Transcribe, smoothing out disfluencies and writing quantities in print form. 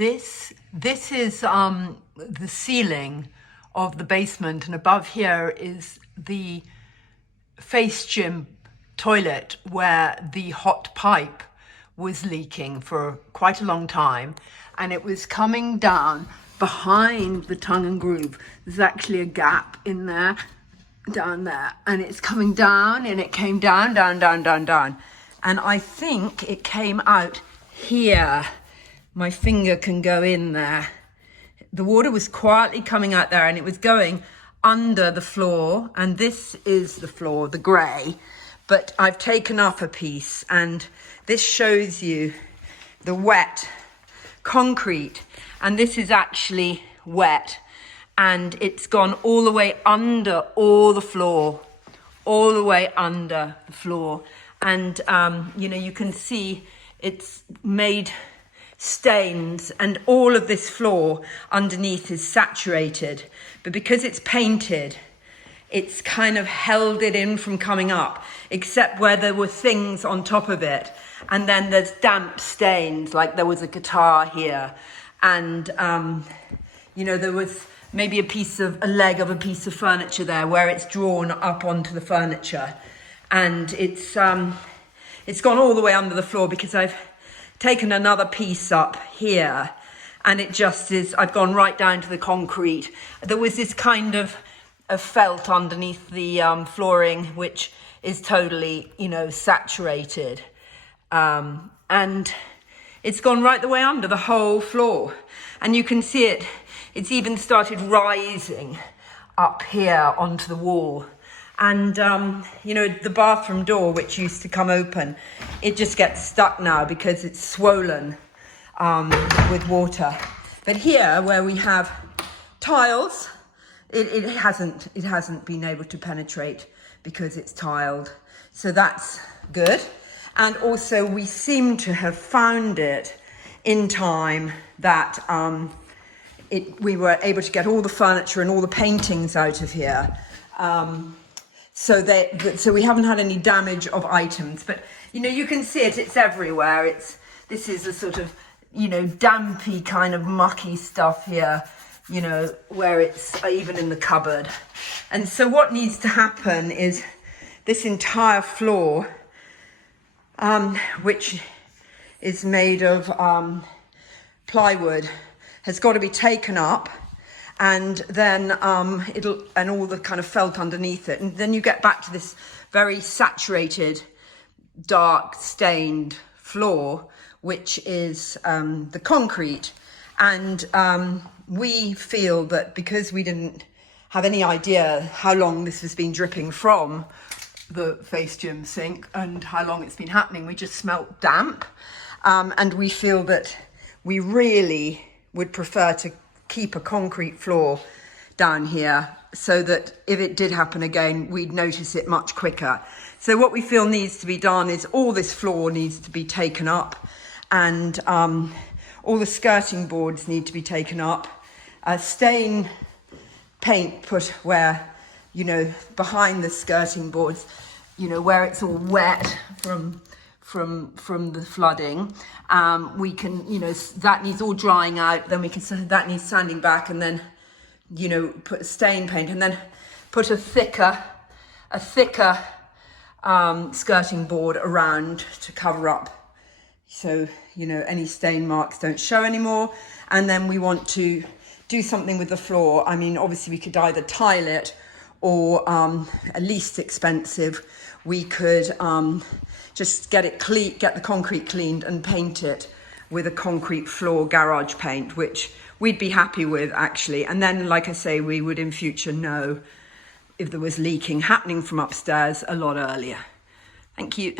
This is the ceiling of the basement, and above here is the FaceGym toilet where the hot pipe was leaking for quite a long time, and it was coming down behind the tongue and groove. There's actually a gap in there, down there, and it's coming down, and it came down, down. And I think it came out here. My finger can go in there. The water was quietly coming out there, and it was going under the floor, and this is the floor, the grey, but I've taken up a piece, and this shows you the wet concrete, and this is actually wet, and it's gone all the way under all the floor, all the way under the floor. And you can see it's made stains, and all of this floor underneath is saturated, but because it's painted, it's kind of held it in from coming up, except where there were things on top of it. And then there's damp stains, like there was a guitar here, and there was maybe a leg of a piece of furniture there where it's drawn up onto the furniture, and it's gone all the way under the floor because I've taken another piece up here, and it just is, I've gone right down to the concrete. There was this kind of a felt underneath the flooring, which is totally, saturated. And it's gone right the way under the whole floor. And you can see it's even started rising up here onto the wall. And, the bathroom door, which used to come open, it just gets stuck now because it's swollen with water. But here, where we have tiles, it hasn't been able to penetrate because it's tiled. So that's good. And also, we seem to have found it in time that we were able to get all the furniture and all the paintings out of here. So we haven't had any damage of items, but you can see it's everywhere. This is a sort of dampy kind of mucky stuff here, where it's even in the cupboard. And so what needs to happen is this entire floor, which is made of plywood, has got to be taken up. And then and all the kind of felt underneath it. And then you get back to this very saturated, dark, stained floor, which is the concrete. And we feel that because we didn't have any idea how long this has been dripping from the FaceGym sink and how long it's been happening, we just smelt damp. And we feel that we really would prefer to keep a concrete floor down here so that if it did happen again, we'd notice it much quicker. So what we feel needs to be done is all this floor needs to be taken up, and all the skirting boards need to be taken up. Stain paint put where, behind the skirting boards, where it's all wet from the flooding. We can, that needs all drying out, then that needs sanding back, and then, put stain paint, and then put a thicker skirting board around to cover up, so, any stain marks don't show anymore. And then we want to do something with the floor. I mean, obviously we could either tile it, or at least expensive, we could just get the concrete cleaned and paint it with a concrete floor garage paint, which we'd be happy with, actually. And then, like I say, we would in future know if there was leaking happening from upstairs a lot earlier. Thank you.